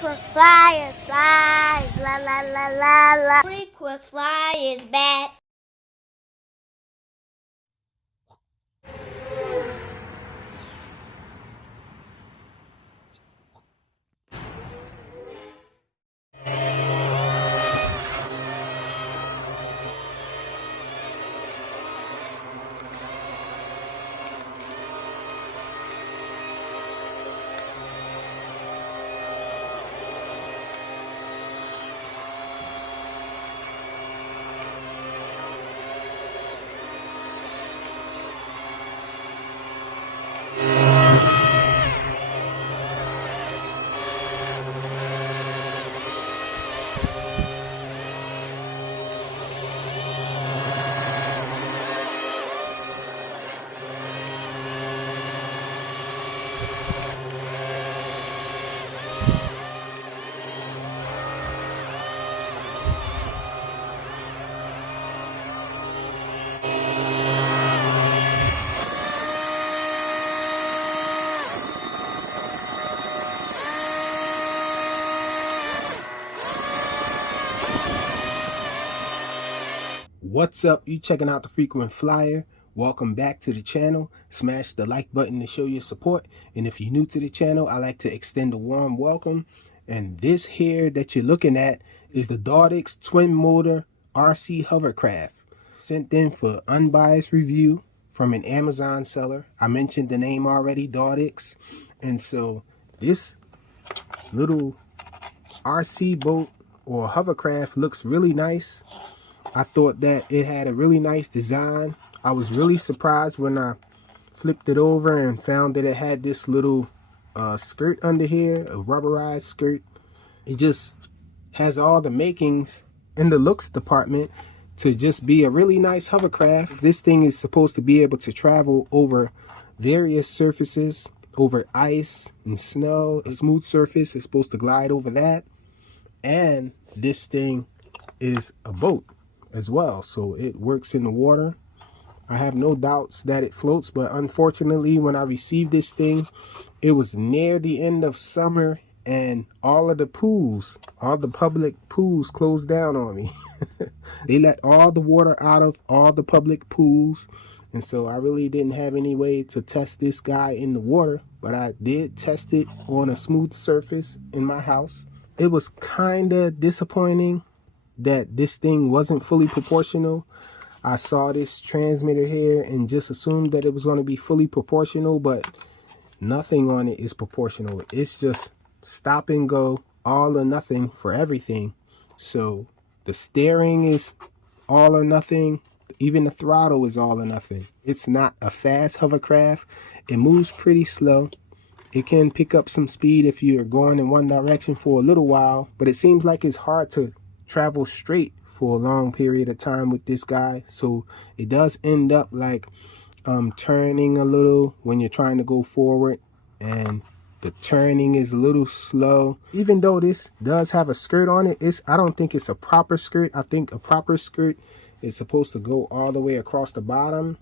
Frequent flyer, flies, la la la la la. Frequent flyers back. What's up? You checking out the Frequent Flyer. Welcome back to the channel. Smash the like button to show your support. And if you're new to the channel, I like to extend a warm welcome. And this here that you're looking at is the Dawdix twin motor RC hovercraft. Sent in for unbiased review from an Amazon seller. I mentioned the name already, Dawdix. And so this little RC boat or hovercraft looks really nice. I thought that it had a really nice design. I was really surprised when I flipped it over and found that it had this little skirt under here, a rubberized skirt. It just has all the makings in the looks department to just be a really nice hovercraft. This thing is supposed to be able to travel over various surfaces, over ice and snow. A smooth surface is supposed to glide over that. And this thing is a boat as well, so it works in the water. I have no doubts that it floats, but unfortunately when I received this thing, it was near the end of summer and all of the pools, all the public pools closed down on me. They let all the water out of all the public pools, and so I really didn't have any way to test this guy in the water, but I did test it on a smooth surface in my house. It was kind of disappointing that this thing wasn't fully proportional. I saw this transmitter here and just assumed that it was going to be fully proportional, but nothing on it is proportional. It's just stop and go, all or nothing for everything. So the steering is all or nothing. Even the throttle is all or nothing. It's not a fast hovercraft. It moves pretty slow. It can pick up some speed if you're going in one direction for a little while, but it seems like it's hard to travel straight for a long period of time with this guy. So it does end up like turning a little when you're trying to go forward, and the turning is a little slow. Even though this does have a skirt on it, I don't think it's a proper skirt. I think a proper skirt is supposed to go all the way across the bottom,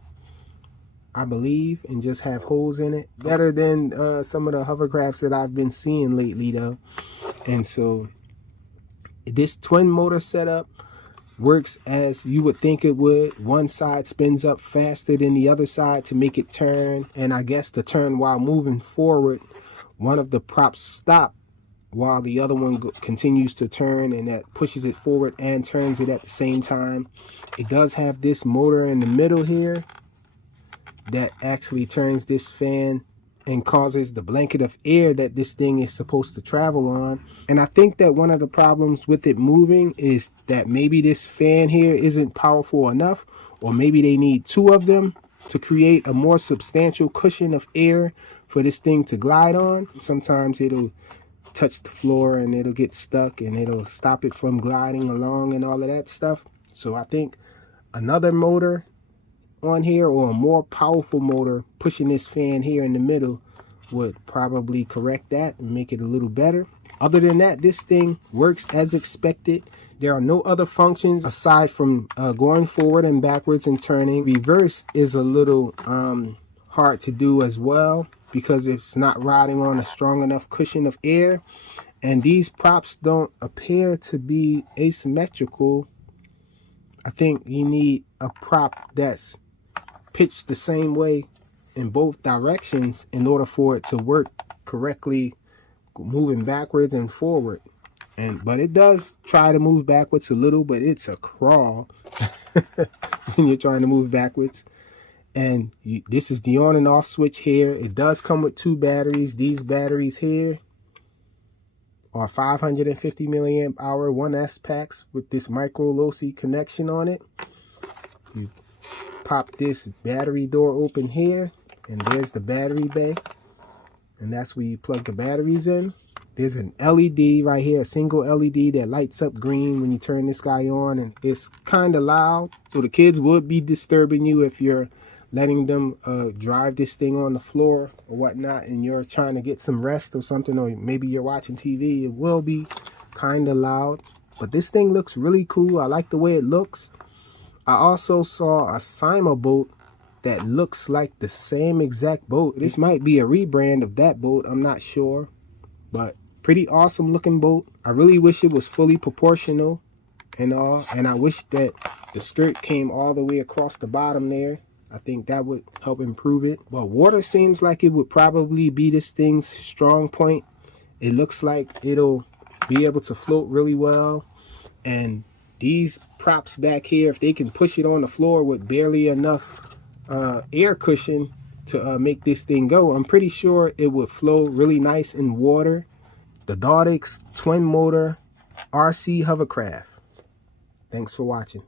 I believe, and just have holes in it. Better than some of the hovercrafts that I've been seeing lately though. And so this twin motor setup works as you would think it would. One side spins up faster than the other side to make it turn, and I guess to turn while moving forward, one of the props stop while the other one continues to turn, and that pushes it forward and turns it at the same time. It does have this motor in the middle here that actually turns this fan and causes the blanket of air that this thing is supposed to travel on. And I think that one of the problems with it moving is that maybe this fan here isn't powerful enough, or maybe they need two of them to create a more substantial cushion of air for this thing to glide on. Sometimes it'll touch the floor and it'll get stuck and it'll stop it from gliding along and all of that stuff. So I think another motor on here, or a more powerful motor pushing this fan here in the middle, would probably correct that and make it a little better. Other than that, this thing works as expected. There are no other functions aside from going forward and backwards and turning. Reverse is a little hard to do as well because it's not riding on a strong enough cushion of air. And these props don't appear to be asymmetrical. I think you need a prop that's pitched the same way in both directions in order for it to work correctly, moving backwards and forward. But it does try to move backwards a little, but it's a crawl when you're trying to move backwards. And this is the on and off switch here. It does come with 2 batteries. These batteries here are 550 milliamp hour 1S packs with this micro low-C connection on it. You pop this battery door open here, and there's the battery bay, and that's where you plug the batteries in. There's an LED right here, a single LED that lights up green when you turn this guy on, and it's kind of loud, so the kids would be disturbing you if you're letting them drive this thing on the floor or whatnot, and you're trying to get some rest or something, or maybe you're watching TV. It will be kind of loud, but this thing looks really cool. I like the way it looks. I also saw a Cyma boat that looks like the same exact boat. This might be a rebrand of that boat, I'm not sure, but pretty awesome looking boat. I really wish it was fully proportional and all, and I wish that the skirt came all the way across the bottom there. I think that would help improve it. But water seems like it would probably be this thing's strong point. It looks like it'll be able to float really well. And these props back here, if they can push it on the floor with barely enough air cushion to make this thing go, I'm pretty sure it would flow really nice in water. The Dawdix twin motor RC Hovercraft. Thanks for watching.